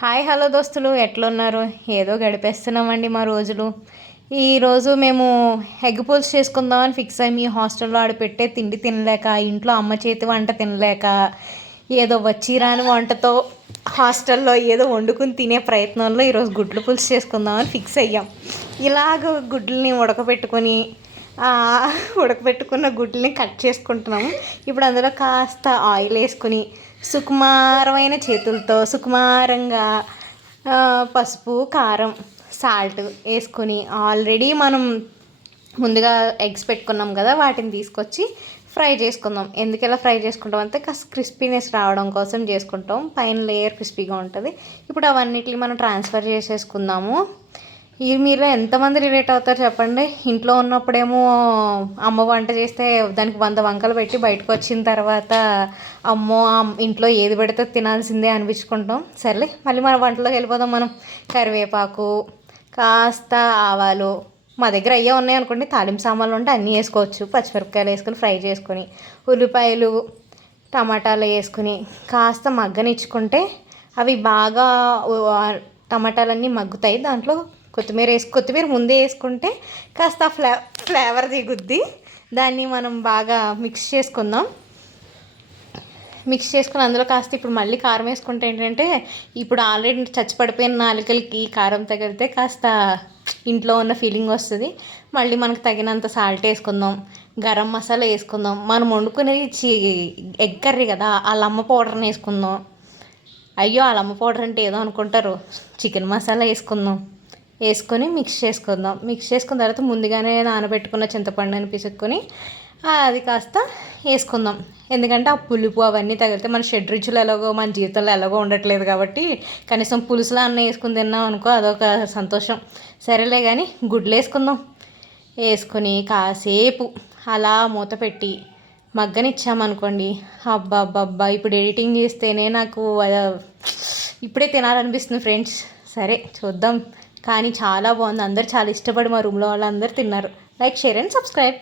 Hi hello దోస్తులు, ఎట్లున్నారు? ఏదో గడిపేస్తున్నామండి మా రోజులు. ఈరోజు మేము ఎగ్ పులుసు చేసుకుందామని ఫిక్స్ అయ్యి, మీ హాస్టల్లో ఆడ పెట్టే తిండి తినలేక, ఇంట్లో అమ్మ చేతి వంట తినలేక, ఏదో వచ్చి రాని వంటతో హాస్టల్లో ఏదో వండుకుని తినే ప్రయత్నంలో ఈరోజు గుడ్లు పులుసు చేసుకుందామని ఫిక్స్ అయ్యాం. ఇలాగ గుడ్లని ఉడకబెట్టుకున్న గుడ్లని కట్ చేసుకుంటున్నాము. ఇప్పుడు అందులో కాస్త ఆయిల్ వేసుకుని సుకుమారమైన చేతులతో సుకుమారంగా పసుపు, కారం, సాల్ట్ వేసుకొని ఆల్రెడీ మనం ముందుగా ఎగ్స్ పెట్టుకున్నాం కదా, వాటిని తీసుకొచ్చి ఫ్రై చేసుకుందాం. ఎందుకు ఇలా ఫ్రై చేసుకుంటాం అంటే కాస్త క్రిస్పీనెస్ రావడం కోసం చేసుకుంటాం. పైన లేయర్ క్రిస్పీగా ఉంటుంది. ఇప్పుడు అవన్నిటిని మనం ట్రాన్స్ఫర్ చేసేసుకుందాము. ఈ మీలో ఎంతమంది రిలేట్ అవుతారు చెప్పండి? ఇంట్లో ఉన్నప్పుడేమో అమ్మ వంట చేస్తే దానికి 100 వంకలు పెట్టి బయటకు వచ్చిన తర్వాత అమ్మో ఇంట్లో ఏది పెడితే తినాల్సిందే అనిపించుకుంటాం. సర్లే, మళ్ళీ మన వంటలోకి వెళ్ళిపోదాం. మనం కరివేపాకు, కాస్త ఆవాలు, మా దగ్గర అయ్యే ఉన్నాయి అనుకోండి, తాలింపు సామాన్లు ఉంటే అన్నీ వేసుకోవచ్చు. పచ్చిమిరపకాయలు వేసుకొని ఫ్రై చేసుకొని, ఉల్లిపాయలు, టమాటాలు వేసుకుని కాస్త మగ్గనిచ్చుకుంటే అవి బాగా టమాటాలన్నీ మగ్గుతాయి. దాంట్లో కొత్తిమీర ముందే వేసుకుంటే కాస్త ఫ్లేవర్ దిగుద్ది. దాన్ని మనం బాగా మిక్స్ చేసుకుందాం. మిక్స్ చేసుకుని అందులో కాస్త ఇప్పుడు మళ్ళీ కారం వేసుకుంటే ఏంటంటే, ఇప్పుడు ఆల్రెడీ చచ్చిపడిపోయిన నాలుకలకి కారం తగిలితే కాస్త ఇంట్లో ఉన్న ఫీలింగ్ వస్తుంది. మళ్ళీ మనకు తగినంత సాల్ట్ వేసుకుందాం. గరం మసాలా వేసుకుందాం. మనం వండుకునేది ఎగ్ కర్రీ కదా, ఆ లమ్మ పౌడర్ని వేసుకుందాం. అయ్యో, ఆ లమ్మ పౌడర్ అంటే ఏదో అనుకుంటారు. చికెన్ మసాలా వేసుకొని మిక్స్ చేసుకుందాం. మిక్స్ చేసుకున్న తర్వాత ముందుగానే నానబెట్టుకున్న చింతపండుని పిసుక్కొని అది కాస్త వేసుకుందాం. ఎందుకంటే ఆ పులుపు అవన్నీ తగిలితే మన షడ్రుచులు ఎలాగో మన జీవితంలో ఎలాగో ఉండట్లేదు కాబట్టి కనీసం పులుసులా అన్న వేసుకుని తిన్నాం అనుకో, అదొక సంతోషం. సరేలే కానీ గుడ్లు వేసుకుందాం. వేసుకొని కాసేపు అలా మూత పెట్టి మగ్గనిచ్చామనుకోండి, అబ్బా ఇప్పుడు ఎడిటింగ్ చేస్తేనే నాకు ఇప్పుడే తినాలనిపిస్తుంది ఫ్రెండ్స్. సరే చూద్దాం. కానీ చాలా బాగుంది. అందరు చాలా ఇష్టపడి మా రూమ్లో వాళ్ళందరూ తిన్నారు. Like, share and subscribe.